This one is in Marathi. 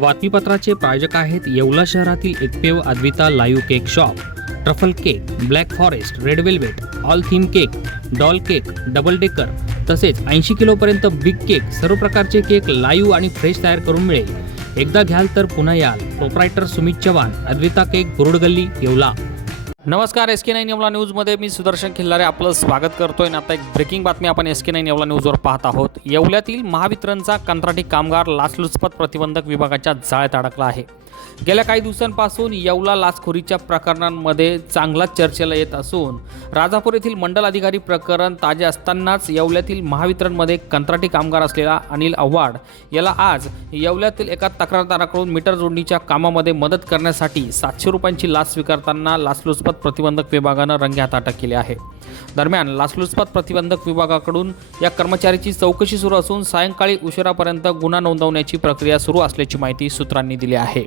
बातमीपत्राचे प्रायोजक आहेत येवला शहरातील एकमेव Advita live cake shop truffle cake black forest red velvet all theme cake doll cake double decker तसेच ऐंशी किलोपर्यंत बिग केक सर्व प्रकारचे केक लाईव्ह आणि फ्रेश तयार करून मिळेल. एकदा घ्याल तर पुन्हा याल. प्रोप्रायटर सुमित चव्हाण अद्विता केक गुरुड गल्ली येवला. नमस्कार एस के नाईन येवला न्यूजमध्ये मी सुदर्शन खिल्लारे आपलं स्वागत करतोय. आणि आता एक ब्रेकिंग बातमी आपण एस के नाईन येवला न्यूजवर पाहत आहोत. येवल्यातील महावितरणचा कंत्राटी कामगार लाचलुचपत प्रतिबंधक विभागाच्या जाळ्यात अडकला आहे. गेल्या काही दिवसांपासून येवला लाचखोरीच्या प्रकरणांमध्ये चांगलाच चर्चेला येत असून राजापूर येथील मंडल अधिकारी प्रकरण ताजे असतानाच येवल्यातील महावितरणमध्ये कंत्राटी कामगार असलेला अनिल आव्हाड याला आज येवल्यातील एका तक्रारदाराकडून मीटर जोडणीच्या कामामध्ये मदत करण्यासाठी सातशे रुपयांची लाच स्वीकारताना लाचलुचपत प्रतिबंधक विभागानं रंगेहात अटक केली आहे. दरम्यान लाचलुचपत प्रतिबंधक विभागाकडून या कर्मचाऱ्याची चौकशी सुरू असून सायंकाळी उशिरापर्यंत गुन्हा नोंदवण्याची प्रक्रिया सुरू असल्याची माहिती सूत्रांनी दिली आहे.